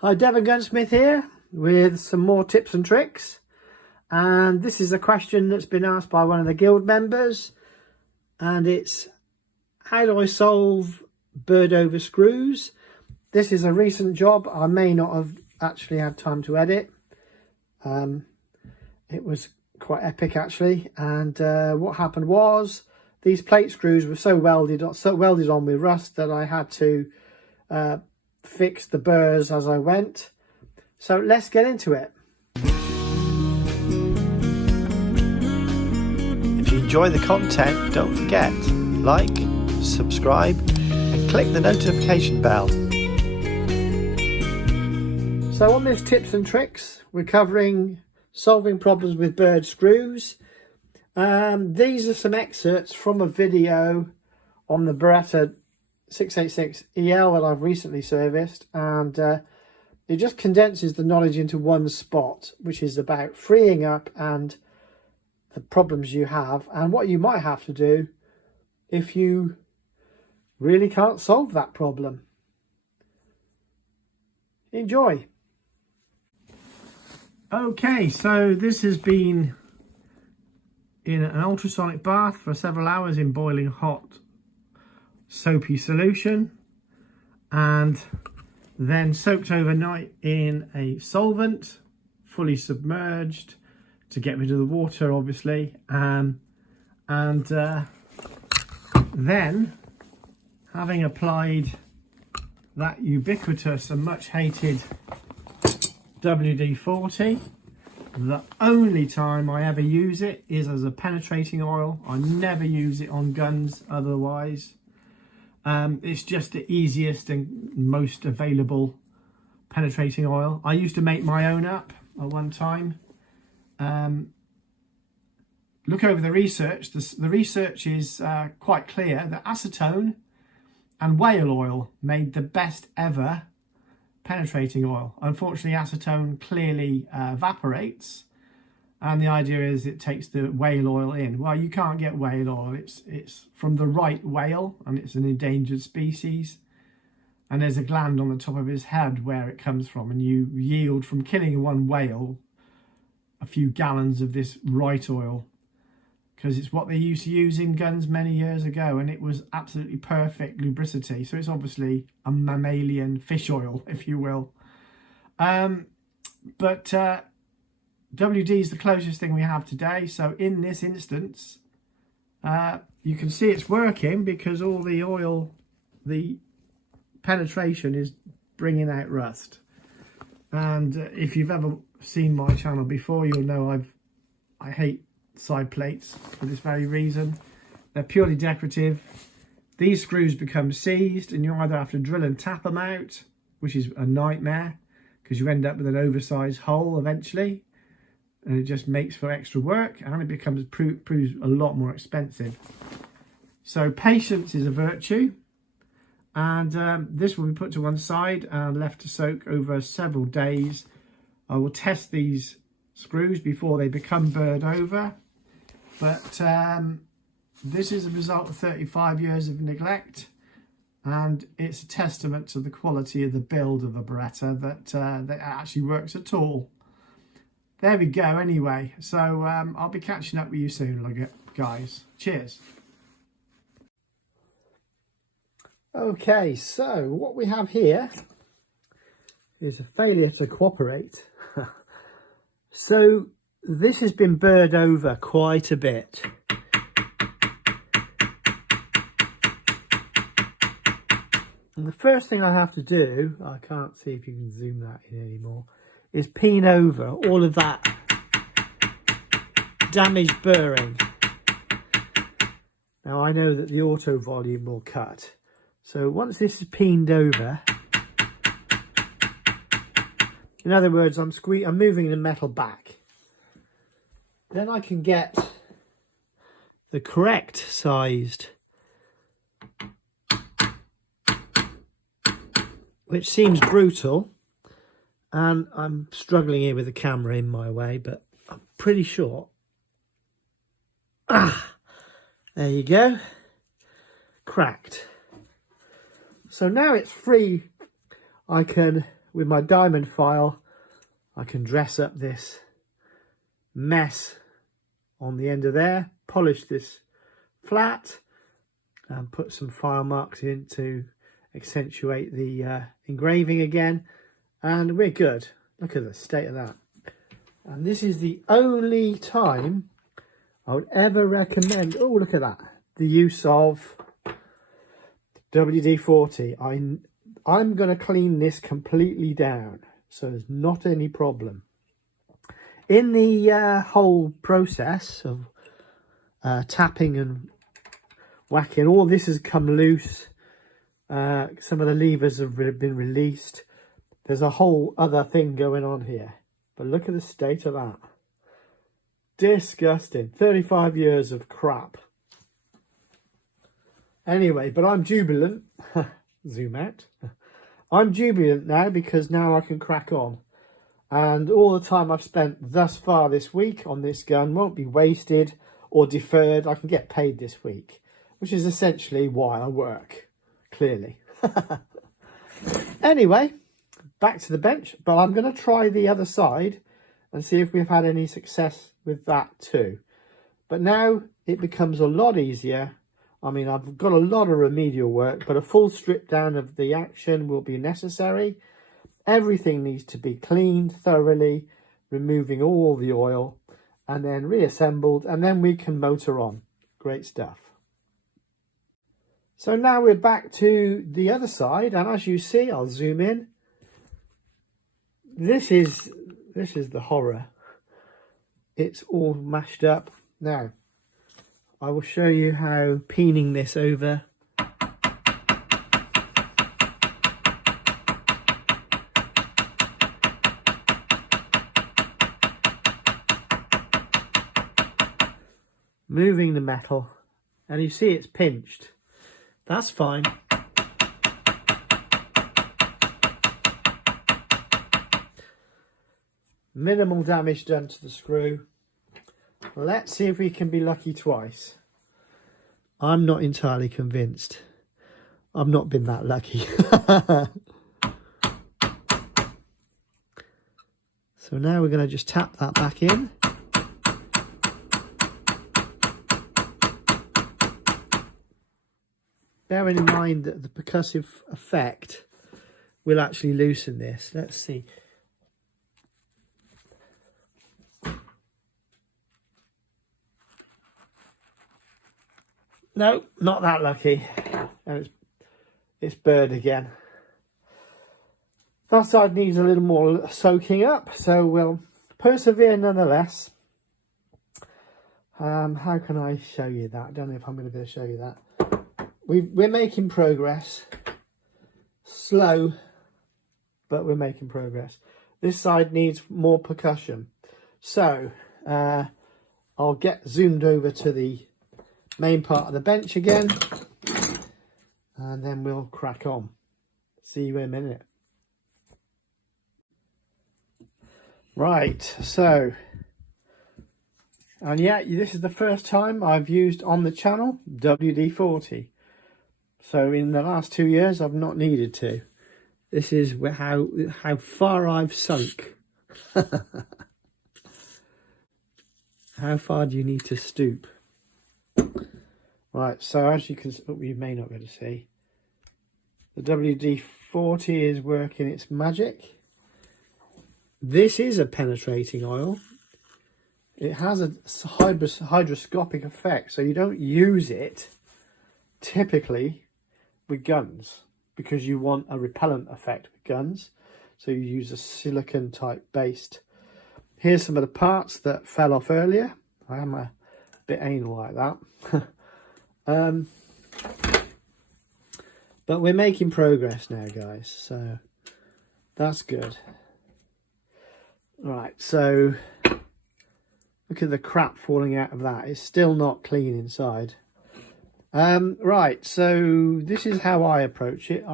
Hi, Devongunsmith here with some more tips and tricks, and this is a question that's been asked by one of the guild members, and it's how do I solve burred over screws? This is a recent job. I may not have actually had time to edit. It was quite epic actually, and what happened was these plate screws were so welded on with rust that I had to fix the burrs as I went. So let's get into it. If you enjoy the content, don't forget, like, subscribe and click the notification bell. So on this tips and tricks, we're covering solving problems with burred screws. These are some excerpts from a video on the Beretta 686 EL that I've recently serviced, and it just condenses the knowledge into one spot, which is about freeing up and the problems you have and what you might have to do if you really can't solve that problem. Enjoy. Okay, so this has been in an ultrasonic bath for several hours in boiling hot soapy solution, and then soaked overnight in a solvent, fully submerged to get rid of the water obviously, and then having applied that ubiquitous and much hated WD-40, the only time I ever use it is as a penetrating oil. I never use it on guns otherwise. It's just the easiest and most available penetrating oil. I used to make my own up at one time. Look over the research. The research is quite clear that acetone and whale oil made the best ever penetrating oil. Unfortunately, acetone clearly evaporates, and the idea is it takes the whale oil in. Well, you can't get whale oil. It's from the right whale, and it's an endangered species, and there's a gland on the top of his head where it comes from, and you yield from killing one whale a few gallons of this right oil, because it's what they used to use in guns many years ago, and it was absolutely perfect lubricity. So it's obviously a mammalian fish oil, if you will. WD is the closest thing we have today. So in this instance, you can see it's working because all the oil, the penetration is bringing out rust. And if you've ever seen my channel before, you'll know I hate side plates for this very reason. They're purely decorative. These screws become seized and you either have to drill and tap them out, which is a nightmare because you end up with an oversized hole eventually, and it just makes for extra work, and it proves a lot more expensive. So patience is a virtue, and this will be put to one side and left to soak over several days. I will test these screws before they become burred over, but this is a result of 35 years of neglect, and it's a testament to the quality of the build of a Beretta that it actually works at all. There we go anyway. So I'll be catching up with you soon, guys. Cheers. Okay, so what we have here is a failure to cooperate. So this has been burred over quite a bit. And the first thing I have to do, I can't see if you can zoom that in anymore, is peen over all of that damaged burring. Now I know that the auto volume will cut. So once this is peened over, in other words, I'm moving the metal back, then I can get the correct sized, which seems brutal, and I'm struggling here with the camera in my way, but I'm pretty sure. There you go, cracked. So now it's free. I can with my diamond file, I can dress up this mess on the end of there, polish this flat, and put some file marks in to accentuate the engraving again, and we're good. Look at the state of that. And this is the only time I would ever recommend, oh look at that, the use of WD-40. I'm going to clean this completely down, so there's not any problem. In the whole process of tapping and whacking, all this has come loose. Some of the levers have been released. There's a whole other thing going on here. But look at the state of that. Disgusting. 35 years of crap. Anyway, but I'm jubilant. Zoom out. I'm jubilant now because now I can crack on. And all the time I've spent thus far this week on this gun won't be wasted or deferred. I can get paid this week, which is essentially why I work, clearly. Anyway, back to the bench, but I'm going to try the other side and see if we've had any success with that too. But now it becomes a lot easier. I mean, I've got a lot of remedial work, but a full strip down of the action will be necessary. Everything needs to be cleaned thoroughly, removing all the oil, and then reassembled, and then we can motor on. Great stuff. So now we're back to the other side, and as you see, I'll zoom in. This is the horror. It's all mashed up. Now, I will show you how peening this over. Moving the metal, and you see it's pinched. That's fine. Minimal damage done to the screw. Let's see if we can be lucky twice. I'm not entirely convinced. I've not been that lucky. So now we're going to just tap that back in. Bearing in mind that the percussive effect will actually loosen this. Let's see. No, not that lucky. And it's burred again. That side needs a little more soaking up, so we'll persevere nonetheless. How can I show you that? I don't know if I'm going to be able to show you that. We're making progress. Slow, but we're making progress. This side needs more percussion. So I'll get zoomed over to the main part of the bench again, and then we'll crack on. See you in a minute. Right, so, and yeah, this is the first time I've used on the channel WD-40. So in the last 2 years, I've not needed to. This is how far I've sunk. How far do you need to stoop? Right, so as you can, you may not be able to see, the WD-40 is working its magic. This is a penetrating oil. It has a hydroscopic effect, so you don't use it typically with guns because you want a repellent effect with guns. So you use a silicon type based. Here's some of the parts that fell off earlier. I am a bit anal like that. But we're making progress now, guys, so that's good. Right, so look at the crap falling out of that. It's still not clean inside. Right, so this is how I approach it.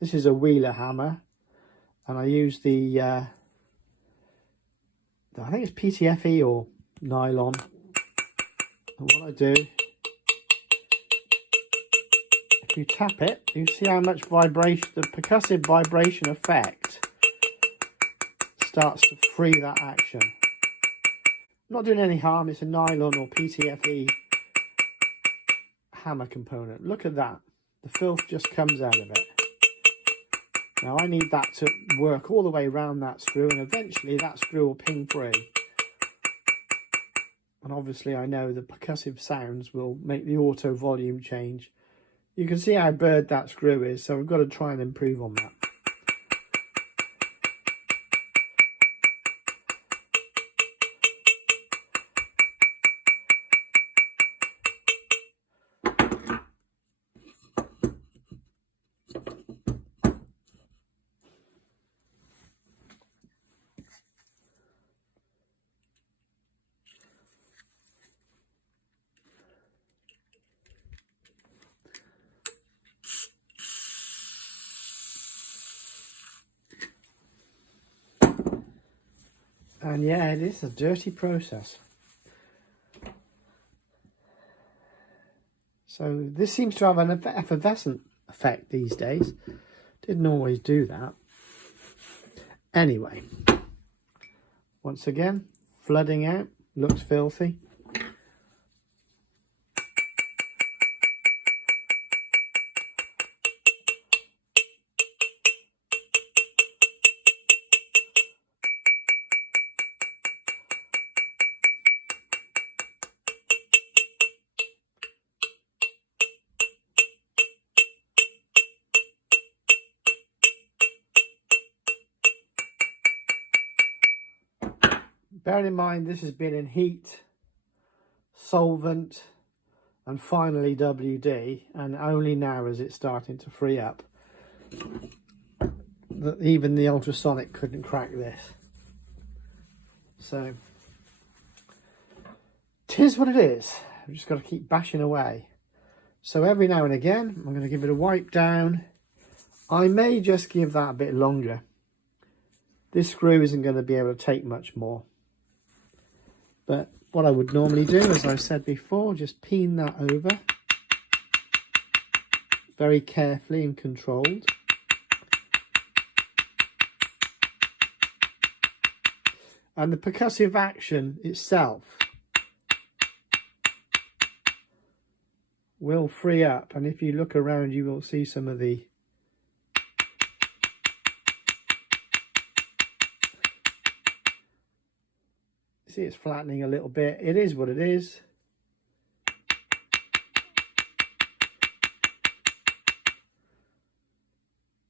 This is a Wheeler hammer, and I use the I think it's PTFE or nylon. And what I do, if you tap it, you see how much vibration, the percussive vibration effect starts to free that action. Not doing any harm, it's a nylon or PTFE hammer component. Look at that, the filth just comes out of it. Now I need that to work all the way around that screw, and eventually that screw will ping free. And obviously I know the percussive sounds will make the auto volume change. You can see how burred that screw is, so we've got to try and improve on that. And yeah, it is a dirty process. So this seems to have an effervescent effect these days. Didn't always do that. Anyway, once again, flooding out, looks filthy. Bearing in mind this has been in heat, solvent and finally WD, and only now is it starting to free up. Even the ultrasonic couldn't crack this. So, 'tis what it is. I've just got to keep bashing away. So every now and again I'm going to give it a wipe down. I may just give that a bit longer. This screw isn't going to be able to take much more. But what I would normally do, as I said before, just peen that over very carefully and controlled. And the percussive action itself will free up. And if you look around, you will see some of the see it's flattening a little bit. It is what it is.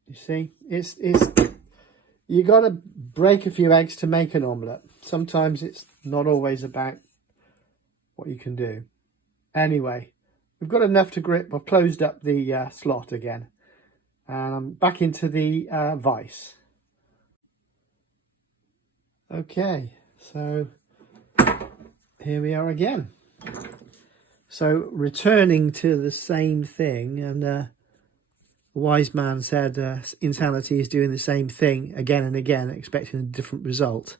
You see, it's you got to break a few eggs to make an omelette. Sometimes it's not always about what you can do. Anyway, we've got enough to grip. I've closed up the slot again, and I'm back into the vise. Okay, so here we are again. So returning to the same thing, and a wise man said insanity is doing the same thing again and again, expecting a different result.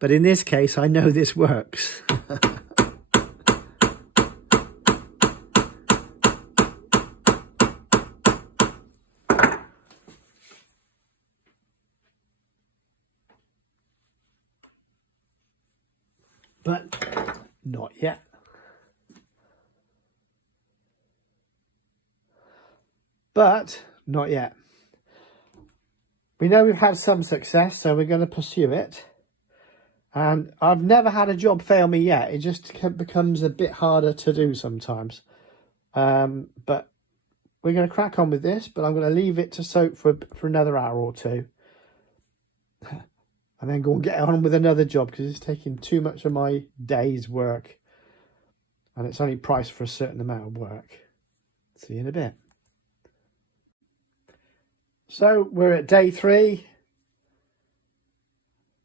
But in this case, I know this works. But not yet. But not yet. We know we've had some success, so we're going to pursue it. And I've never had a job fail me yet. It just becomes a bit harder to do sometimes. But we're going to crack on with this, but I'm going to leave it to soak for another hour or two. And then go and get on with another job, because it's taking too much of my day's work. And it's only priced for a certain amount of work. See you in a bit. So we're at day 3.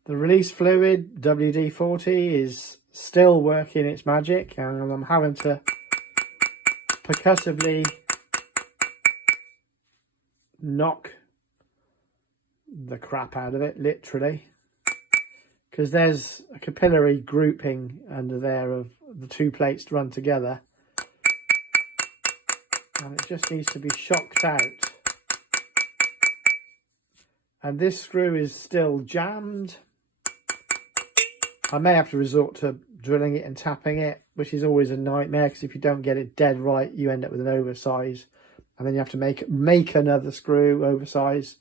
The release fluid, WD-40, is still working its magic. And I'm having to percussively knock the crap out of it, literally. Because there's a capillary grouping under there of the two plates run together. and it just needs to be shocked out. And this screw is still jammed. I may have to resort to drilling it and tapping it, which is always a nightmare, because if you don't get it dead right, you end up with an oversize, and then you have to make another screw oversize.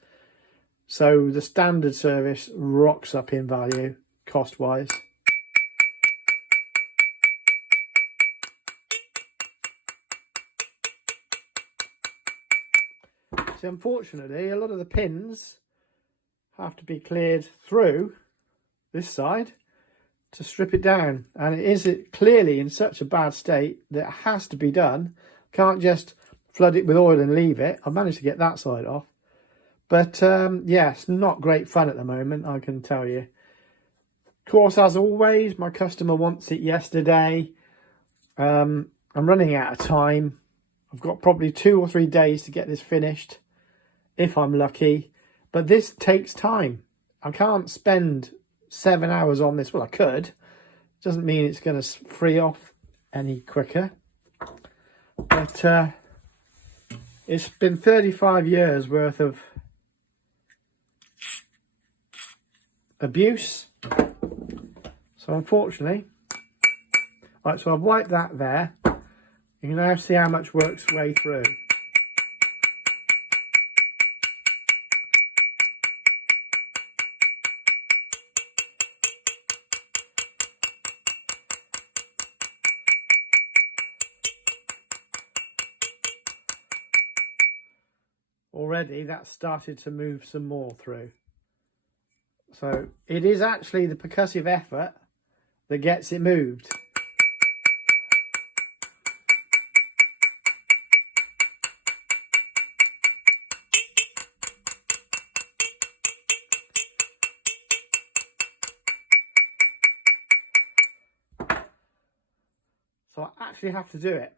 So the standard service rocks up in value cost wise. So unfortunately, a lot of the pins have to be cleared through this side to strip it down, and it is clearly in such a bad state that it has to be done. Can't just flood it with oil and leave it. I've managed to get that side off, but yeah, it's not great fun at the moment, I can tell you. Of course, as always, my customer wants it yesterday. I'm running out of time. I've got probably 2 or 3 days to get this finished if I'm lucky, but this takes time. I can't spend 7 hours on this. Well, I could. Doesn't mean it's going to free off any quicker. But it's been 35 years worth of abuse. So unfortunately, right, so I've wiped that there. You can now see how much works its way through. Already that's started to move some more through. So it is actually the percussive effort that gets it moved. So I actually have to do it.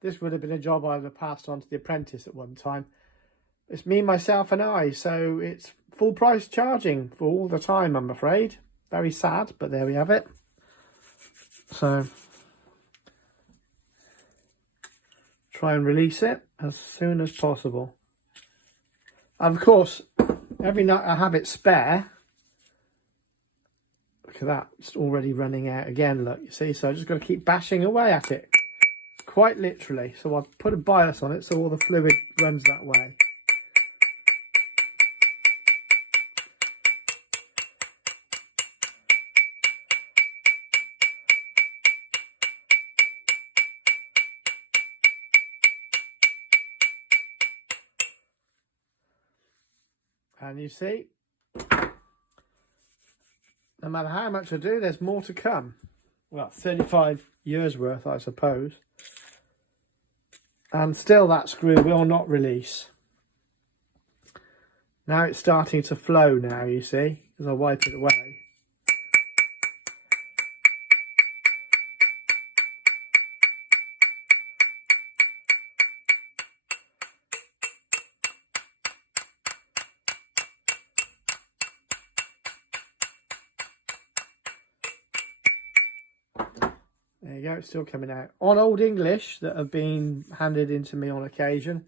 This would have been a job I would have passed on to the apprentice at one time. It's me, myself and I, so it's full price charging for all the time, I'm afraid. Very sad, but there we have it. So, try and release it as soon as possible. And of course, every night I have it spare. Look at that, it's already running out again, look, you see. So I just got to keep bashing away at it, quite literally. So I've put a bias on it so all the fluid runs that way. And you see, no matter how much I do, there's more to come. Well, 35 years worth, I suppose. And still that screw will not release. Now it's starting to flow now, you see, as I wipe it away. There you go, it's still coming out. On Old English that have been handed into me on occasion,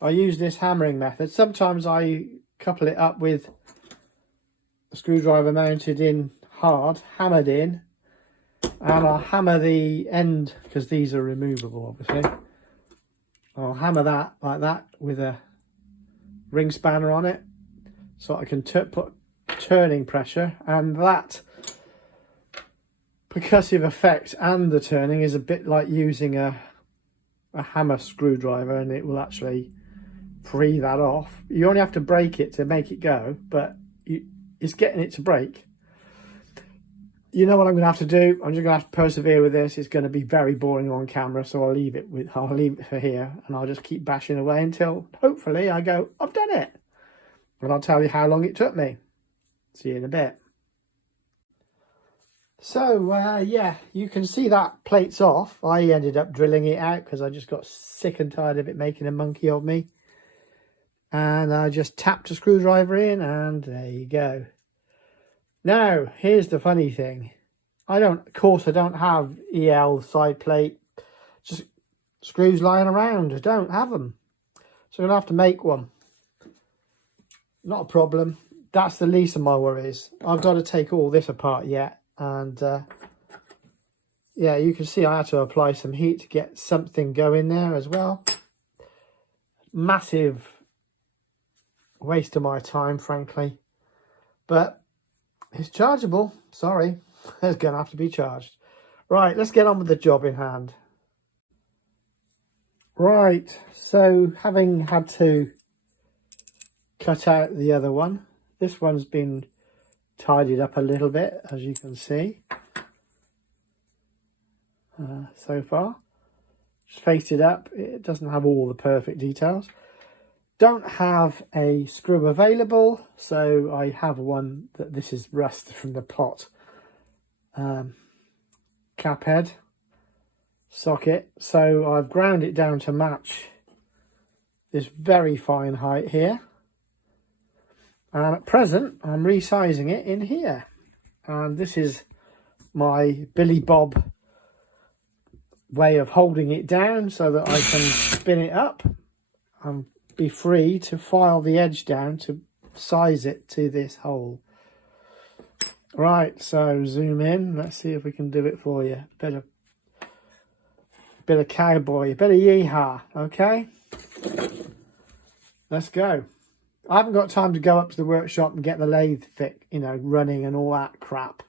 I use this hammering method. Sometimes I couple it up with a screwdriver mounted in hard, hammered in, and I'll hammer the end, because these are removable obviously. I'll hammer that like that with a ring spanner on it, so I can put turning pressure, and that percussive effect and the turning is a bit like using a hammer screwdriver, and it will actually free that off. You only have to break it to make it go, but it's getting it to break. You know what I'm going to have to do? I'm just going to have to persevere with this. It's going to be very boring on camera, so I'll leave it for here, and I'll just keep bashing away until hopefully I go, I've done it, and I'll tell you how long it took me. See you in a bit. So yeah, you can see that plate's off. I ended up drilling it out because I just got sick and tired of it making a monkey of me, and I just tapped a screwdriver in, and there you go. Now here's the funny thing. Of course I don't have EL side plate. Just screws lying around. I don't have them. So I'm going to have to make one. Not a problem. That's the least of my worries. I've got to take all this apart yet. And yeah, you can see I had to apply some heat to get something going there as well. Massive waste of my time, frankly. But it's chargeable. Sorry, it's going to have to be charged. Right, let's get on with the job in hand. Right, so having had to cut out the other one, this one's been tidied up a little bit, as you can see. So far, just faced it up. It doesn't have all the perfect details. Don't have a screw available, so I have one that this is rust from the pot cap head socket. So I've ground it down to match this very fine height here, and at present I'm resizing it in here, and this is my Billy Bob way of holding it down so that I can spin it up and be free to file the edge down to size it to this hole. Right, so zoom in. Let's see if we can do it for you. Bit of cowboy, bit of yeehaw. Okay, let's go. I haven't got time to go up to the workshop and get the lathe fit, running and all that crap.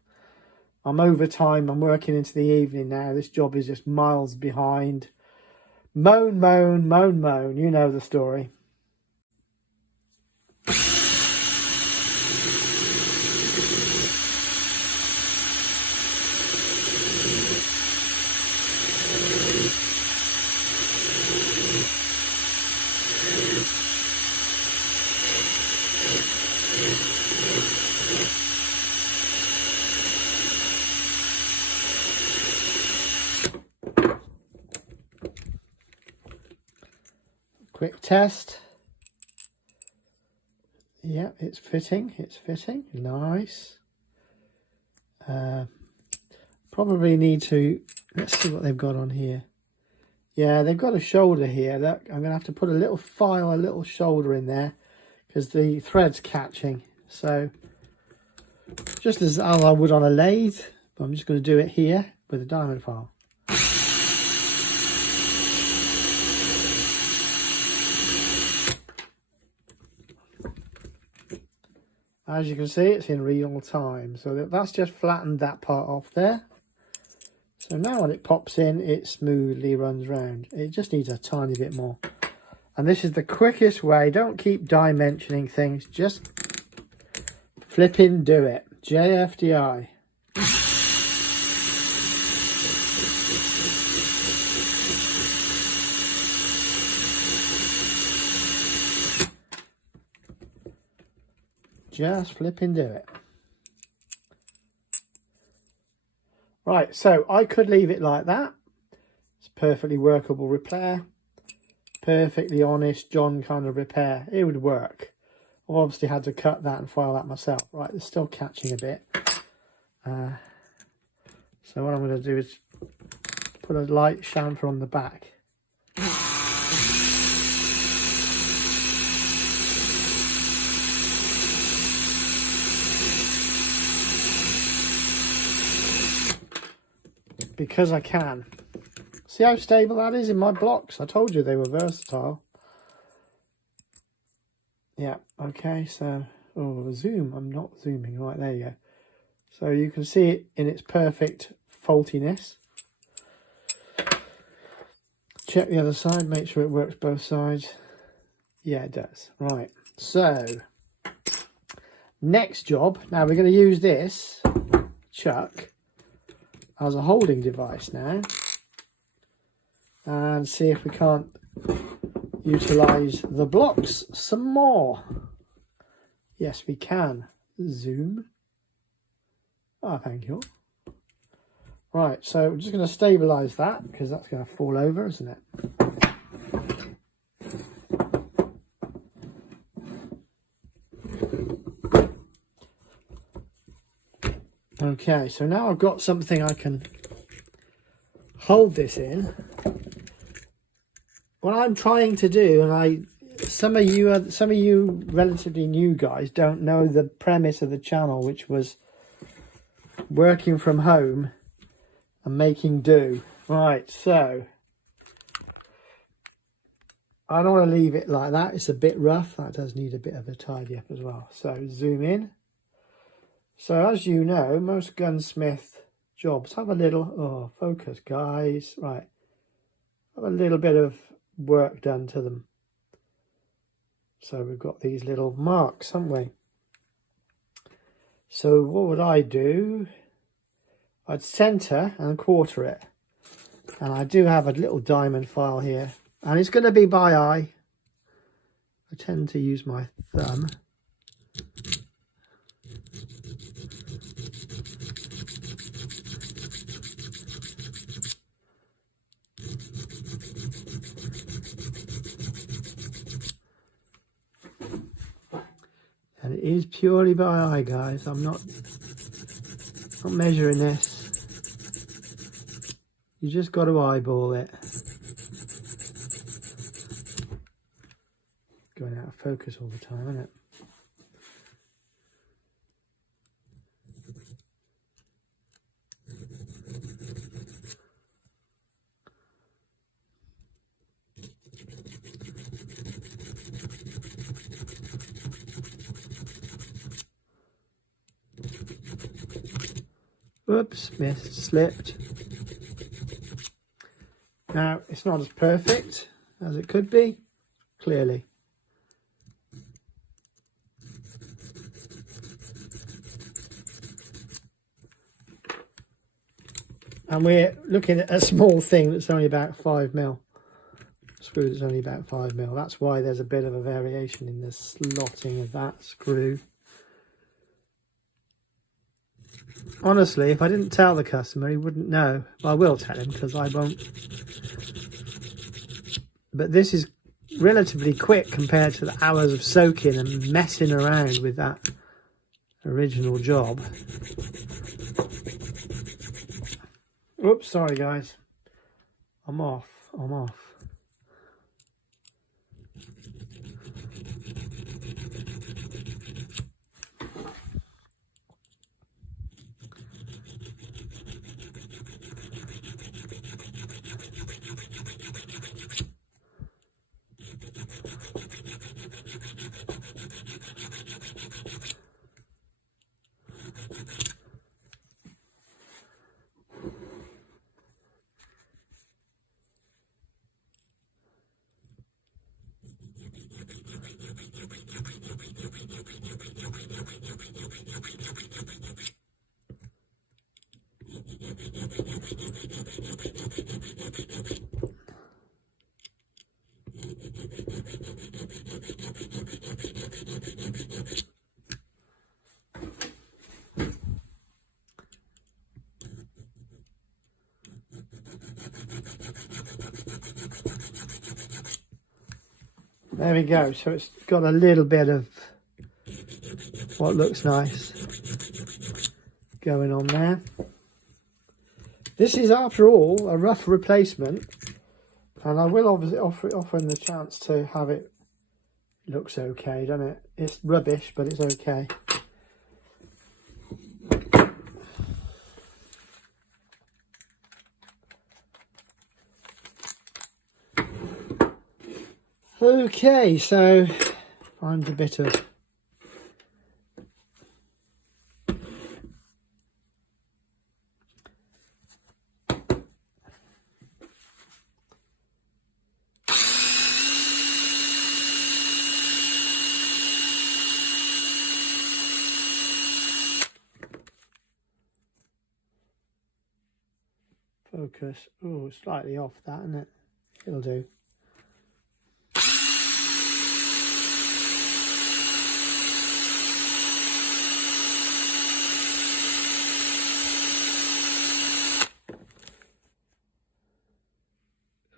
I'm over time. I'm working into the evening now. This job is just miles behind. Moan, moan, moan, moan. You know the story. Quick test. Yeah, it's fitting. It's fitting. Nice. Probably need to... Let's see what they've got on here. Yeah, they've got a shoulder here. Look, I'm going to have to put a little shoulder in there because the thread's catching. So, just as I would on a lathe, I'm just going to do it here with a diamond file. As you can see, it's in real time. So that's just flattened that part off there. So now when it pops in, it smoothly runs round. It just needs a tiny bit more. And this is the quickest way. Don't keep dimensioning things. Just flipping do it. JFDI. Just flipping do it. Right, so I could leave it like that. It's perfectly workable repair. Perfectly honest John kind of repair. It would work. I've obviously had to cut that and file that myself. Right, it's still catching a bit. So what I'm going to do is put a light chamfer on the back. Because I can. See how stable that is in my blocks? I told you they were versatile. Yeah, okay, so, zoom. I'm not zooming. Right, there you go. So you can see it in its perfect faultiness. Check the other side, make sure it works both sides. Yeah, it does. Right, so, next job. Now we're going to use this chuck as a holding device now, and see if we can't utilize the blocks some more. Yes, we can. Zoom. Oh, thank you. Right, so I'm just going to stabilize that because that's going to fall over, isn't it? Okay, so now I've got something I can hold this in what I'm trying to do, and some of you relatively new guys don't know the premise of the channel, which was working from home and making do. Right, so I don't want to leave it like that. It's a bit rough. That does need a bit of a tidy up as well. So zoom in. So as you know, most gunsmith jobs have a little, focus guys, right, have a little bit of work done to them. So we've got these little marks, haven't we? So what would I do? I'd centre and quarter it. And I do have a little diamond file here. And it's going to be by eye. I tend to use my thumb. And it is purely by eye, guys. I'm not measuring this. You just got to eyeball it. Going out of focus all the time, isn't it? Whoops, missed, slipped. Now, it's not as perfect as it could be, clearly. And we're looking at a small thing that's only about 5mm. Screw that's only about 5mm. That's why there's a bit of a variation in the slotting of that screw. Honestly, if I didn't tell the customer, he wouldn't know. Well, I will tell him because I won't. But this is relatively quick compared to the hours of soaking and messing around with that original job. Oops, sorry guys. I'm off. There we go. So it's got a little bit of what looks nice going on there. This is, after all, a rough replacement, and I will obviously offer him the chance to have it. Looks okay, doesn't it? It's rubbish, but it's okay. Okay, so find a bit of focus. Oh, slightly off that, isn't it? It'll do.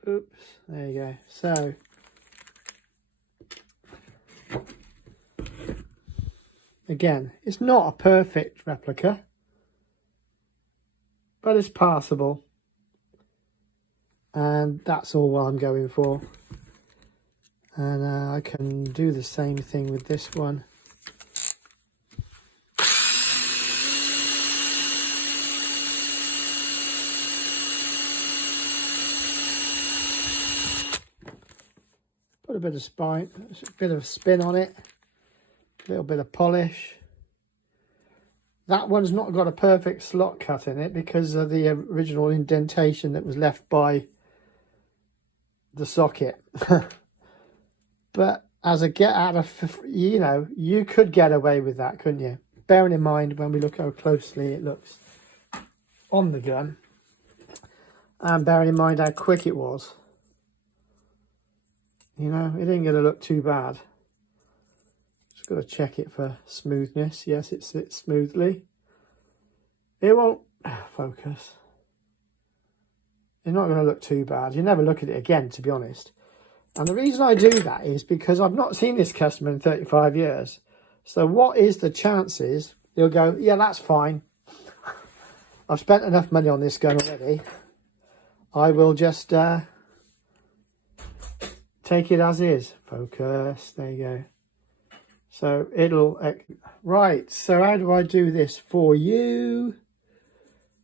Oops, there you go. So again, it's not a perfect replica, but it's passable, and that's all I'm going for. And I can do the same thing with this one. Put a bit of spine, a bit of spin on it, a little bit of polish. That one's not got a perfect slot cut in it because of the original indentation that was left by the socket. But as a get out of, you know, you could get away with that, couldn't you? Bearing in mind when we look how closely it looks on the gun, and bearing in mind how quick it was, you know, it ain't going to look too bad. Just got to check it for smoothness. Yes, it sits smoothly. It won't focus. It's not going to look too bad. You never look at it again, to be honest. And the reason I do that is because I've not seen this customer in 35 years. So what is the chances they'll go, yeah, that's fine. I've spent enough money on this gun already. I will just take it as is. Focus. There you go. So it'll... Right, so how do I do this for you?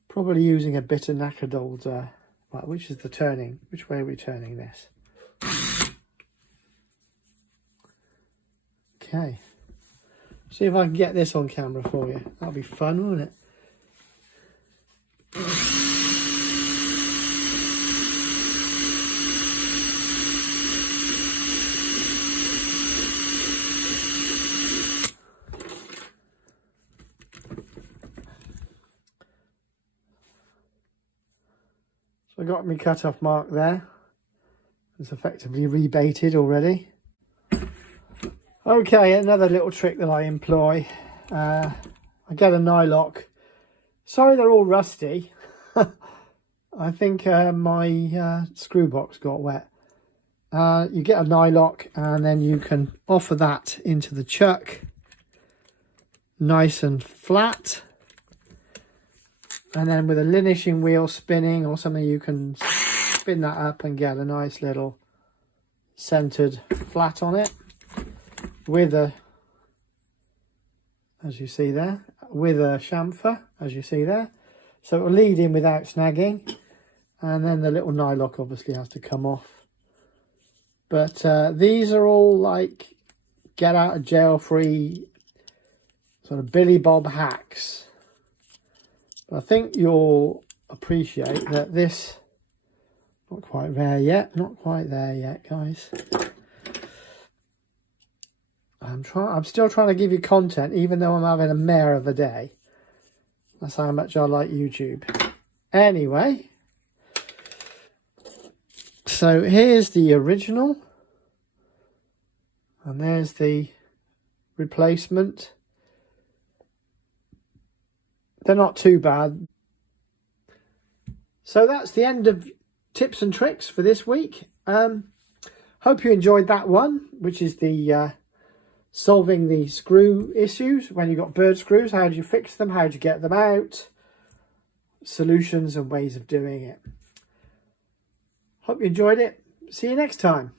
Probably using a bit of knackered old... right, which is the turning? Which way are we turning this? Okay. See if I can get this on camera for you. That'll be fun, won't it? So I got my cut-off mark there. It's effectively rebaited already. Okay, another little trick that I employ. I get a nylock. Sorry they're all rusty. I think my screw box got wet. You get a nylock and then you can offer that into the chuck. Nice and flat. And then with a linishing wheel spinning or something, you can spin that up and get a nice little centered flat on it. With a, as you see there, with a chamfer, as you see there. So it will lead in without snagging. And then the little nylock obviously has to come off. But these are all like get out of jail free sort of Billy Bob hacks. But I think you'll appreciate that this, not quite there yet, not quite there yet, guys. I'm still trying to give you content, even though I'm having a mare of a day. That's how much I like YouTube. Anyway, so here's the original, and there's the replacement. They're not too bad. So that's the end of tips and tricks for this week. Hope you enjoyed that one, which is the solving the screw issues when you've got bird screws. How do you fix them? How do you get them out? Solutions and ways of doing it. Hope you enjoyed it. See you next time.